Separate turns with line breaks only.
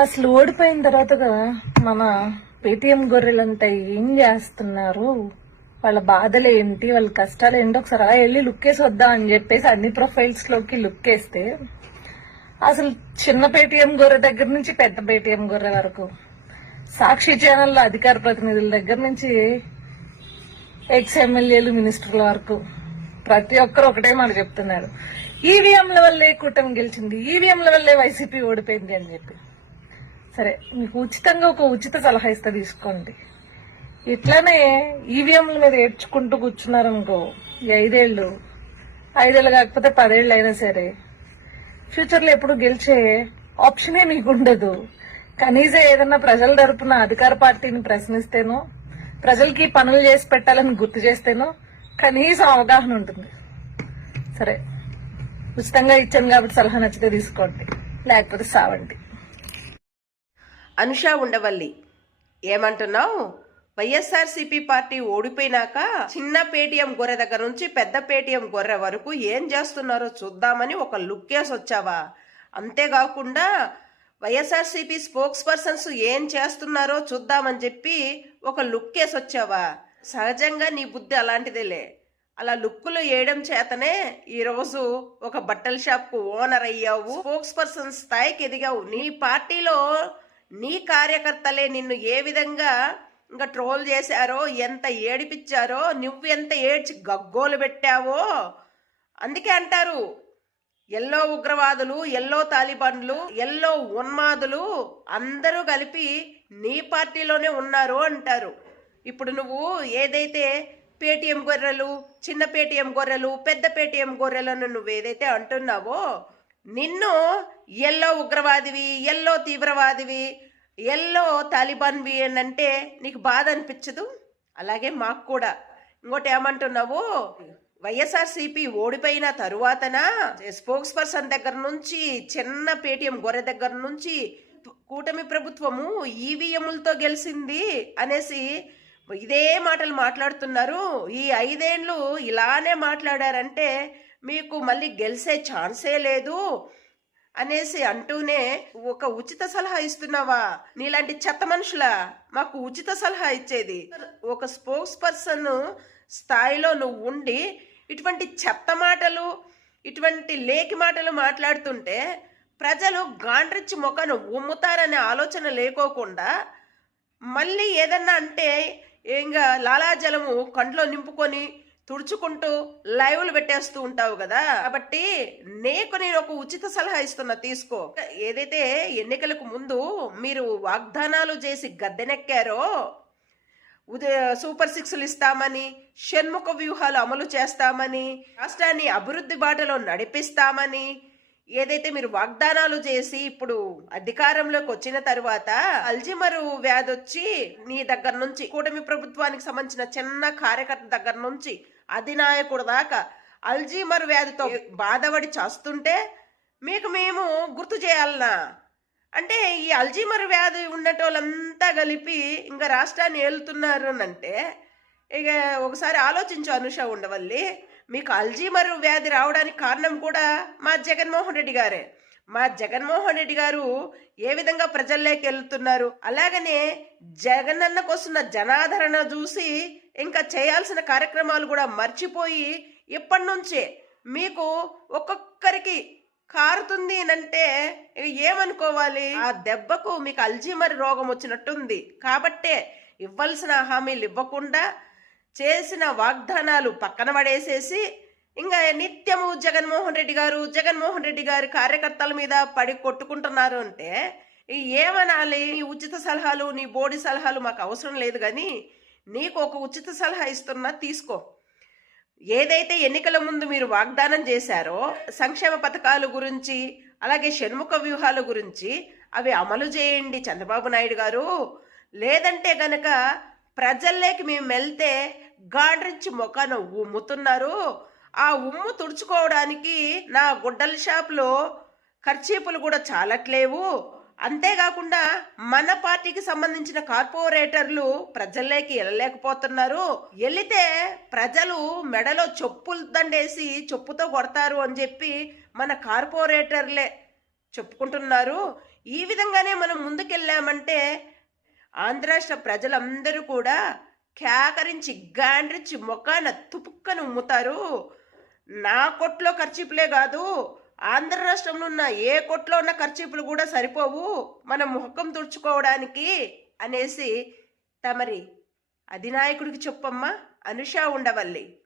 అసలు ఓడిపోయిన తర్వాత కదా మన పేటిఎం గొర్రెలంతా ఏం చేస్తున్నారు? వాళ్ళ బాధలు ఏంటి? వాళ్ళ కష్టాలు ఏంటి? ఒకసారి అలా వెళ్ళి లుక్ వేసి వద్దాం అని చెప్పేసి అన్ని ప్రొఫైల్స్లోకి లుక్ వేస్తే అసలు చిన్న పేటిఎం గొర్రె దగ్గర నుంచి పెద్ద పేటిఎం గొర్రె వరకు సాక్షి ఛానల్లో అధికార ప్రతినిధుల దగ్గర నుంచి ఎక్స్ ఎమ్మెల్యేలు మినిస్టర్ల వరకు ప్రతి ఒక్కరు ఒకటే మాట చెప్తున్నారు. ఈవీఎంల వల్లే కూటమి గెలిచింది. ఈవీఎంల వల్లే వైసీపీ ఓడిపోయింది అని చెప్పి. సరే మీకు ఉచితంగా ఒక ఉచిత సలహా ఇస్తే తీసుకోండి. ఇట్లానే ఈవీఎంల మీద ఏడ్చుకుంటూ కూర్చున్నారనుకో ఈ ఐదేళ్ళు ఐదేళ్ళు కాకపోతే పదేళ్ళు అయినా సరే ఫ్యూచర్లో ఎప్పుడు గెలిచే ఆప్షనే మీకు ఉండదు కనీసం ఏదన్నా ప్రజల తరపున అధికార పార్టీని ప్రశ్నిస్తేనో ప్రజలకి పనులు చేసి పెట్టాలని గుర్తు చేస్తేనో కనీసం అవగాహన ఉంటుంది. సరే ఉచితంగా ఇచ్చాను కాబట్టి సలహా నచ్చితే తీసుకోండి లేకపోతే సావండి.
అనుష ఉండవల్లి. ఏమంటున్నావు? వైఎస్ఆర్సీపీ పార్టీ ఓడిపోయినాక చిన్న పేటీఎం గొర్రె దగ్గర నుంచి పెద్ద పేటీఎం గొర్రె వరకు ఏం చేస్తున్నారో చూద్దామని ఒక లుక్ వేసి వచ్చావా? అంతేకాకుండా వైఎస్ఆర్సీపీ స్పోక్స్ పర్సన్స్ ఏం చేస్తున్నారో చూద్దామని చెప్పి ఒక లుక్ వేసి వచ్చావా? సహజంగా నీ బుద్ధి అలాంటిదేలే. అలా లుక్కులు వేయడం చేతనే ఈరోజు ఒక బట్టల షాప్కు ఓనర్ అయ్యావు. స్పోక్స్ పర్సన్ స్థాయికి ఎదిగావు. నీ పార్టీలో నీ కార్యకర్తలే నిన్ను ఏ విధంగా ఇంకా ట్రోల్ చేశారో ఎంత ఏడిపించారో నువ్వు ఎంత ఏడ్చి గగ్గోలు పెట్టావో అందుకే అంటారు. ఎల్లో ఉగ్రవాదులు ఎల్లో తాలిబాన్లు ఎల్లో ఉన్మాదులు అందరూ కలిపి నీ పార్టీలోనే ఉన్నారు అంటారు. ఇప్పుడు నువ్వు ఏదైతే పేటిఎం గొర్రెలు చిన్న పేటిఎం గొర్రెలు పెద్ద పేటిఎం గొర్రెలను నువ్వు ఏదైతే అంటున్నావో నిన్ను ఎల్లో ఉగ్రవాదివి ఎల్లో తీవ్రవాదివి ఎల్లో తాలిబాన్వి అని అంటే నీకు బాధ అనిపించదు? అలాగే మాకు కూడా. ఇంకోటి ఏమంటున్నావు? వైఎస్ఆర్సీపీ ఓడిపోయిన తరువాతన స్పోక్స్ పర్సన్ దగ్గర నుంచి చిన్న పేటిఎం గొర్రె దగ్గర నుంచి కూటమి ప్రభుత్వము ఈవీఎంలతో గెలిచింది అనేసి ఇదే మాటలు మాట్లాడుతున్నారు. ఈ ఐదేండ్లు ఇలానే మాట్లాడారంటే మీకు మళ్ళీ గెలిసే ఛాన్సే లేదు అనేసి అంటూనే ఒక ఉచిత సలహా ఇస్తున్నావా? నీలాంటి చెత్త మనుషులా? మాకు ఉచిత సలహా ఇచ్చేది. ఒక స్పోక్స్ పర్సన్ స్థాయిలో నువ్వు ఉండి ఇటువంటి చెత్త మాటలు ఇటువంటి లేకి మాటలు మాట్లాడుతుంటే ప్రజలు గాండ్రిచ్చి మొక్కను ఉమ్ముతారనే ఆలోచన లేకోకుండా మళ్ళీ ఏదన్నా అంటే ఇంకా లాలాజలము కంట్లో నింపుకొని తుడుచుకుంటూ లైవ్లు పెట్టేస్తూ ఉంటావు కదా? కాబట్టి నీకు నేను ఒక ఉచిత సలహా ఇస్తున్నా తీసుకో. ఏదైతే ఎన్నికలకు ముందు మీరు వాగ్దానాలు చేసి గద్దెనెక్కారో ఉదయ సూపర్ సిక్స్లు ఇస్తామని షణ్ముఖ వ్యూహాలు అమలు చేస్తామని రాష్ట్రాన్ని అభివృద్ధి బాటలో నడిపిస్తామని ఏదైతే మీరు వాగ్దానాలు చేసి ఇప్పుడు అధికారంలోకి వచ్చిన తర్వాత అల్జిమరు వ్యాధి వచ్చి నీ దగ్గర నుంచి కూటమి ప్రభుత్వానికి సంబంధించిన చిన్న కార్యకర్త దగ్గర నుంచి అధినాయకుడు దాకా అల్జీమర్ వ్యాధితో బాధపడి చేస్తుంటే మీకు మేము గుర్తు చేయాలనా? అంటే ఈ అల్జీమర్ వ్యాధి ఉన్నటోళ్ళంతా కలిపి ఇంకా రాష్ట్రాన్ని ఏలుతున్నారు అని అంటే ఇక ఒకసారి ఆలోచించు అనుష ఉండవల్లి. మీకు అల్జీమర్ వ్యాధి రావడానికి కారణం కూడా మా జగన్మోహన్ రెడ్డి గారే. మా జగన్మోహన్ రెడ్డి గారు ఏ విధంగా ప్రజల్లోకి వెళ్తున్నారు? అలాగనే జగనన్నకు వస్తున్న జనాదరణ చూసి ఇంకా చేయాల్సిన కార్యక్రమాలు కూడా మర్చిపోయి ఇప్పటి నుంచే మీకు ఒక్కొక్కరికి కారుతుంది అంటే ఏమనుకోవాలి? ఆ దెబ్బకు మీకు అల్జీమర్ రోగం వచ్చినట్టుంది కాబట్టే ఇవ్వాల్సిన హామీలు ఇవ్వకుండా చేసిన వాగ్దానాలు పక్కన పడేసేసి ఇంకా నిత్యము జగన్మోహన్ రెడ్డి గారు జగన్మోహన్ రెడ్డి గారి కార్యకర్తల మీద పడి కొట్టుకుంటున్నారు అంటే ఏమనాలి? నీ ఉచిత సలహాలు నీ బోడి సలహాలు మాకు అవసరం లేదు కానీ నీకు ఒక ఉచిత సలహా ఇస్తున్నా తీసుకో. ఏదైతే ఎన్నికల ముందు మీరు వాగ్దానం చేశారో సంక్షేమ పథకాల గురించి అలాగే షణ్ముఖ వ్యూహాల గురించి అవి అమలు చేయండి చంద్రబాబు నాయుడు గారు. లేదంటే గనక ప్రజల్లోకి మేము వెళ్తే గాండ్రించి మొఖాన ఉమ్ముతున్నారు. ఆ ఉమ్ము తుడుచుకోవడానికి నా గుడ్డల షాప్లో ఖర్చీపులు కూడా చాలట్లేవు. అంతేకాకుండా మన పార్టీకి సంబంధించిన కార్పొరేటర్లు ప్రజల్లోకి వెళ్ళలేకపోతున్నారు. వెళితే ప్రజలు మెడలో చెప్పులు దండేసి చెప్పుతో కొడతారు అని చెప్పి మన కార్పొరేటర్లే చెప్పుకుంటున్నారు. ఈ విధంగానే మనం ముందుకెళ్ళామంటే ఆంధ్ర రాష్ట్ర ప్రజలందరూ కూడా కేకరించి గాండ్రించి ముఖాన తుపుక్కను ఉమ్ముతారు. నా కొట్లో ఖర్చీపులే కాదు ఆంధ్ర రాష్ట్రంలో ఉన్న ఏ కొట్లో ఉన్న ఖర్చీపులు కూడా సరిపోవు. మనం ముఖం తుడుచుకోవడానికి అనేసి తమరి అధినాయకుడికి చెప్పమ్మా అనుషా ఉండవల్లి.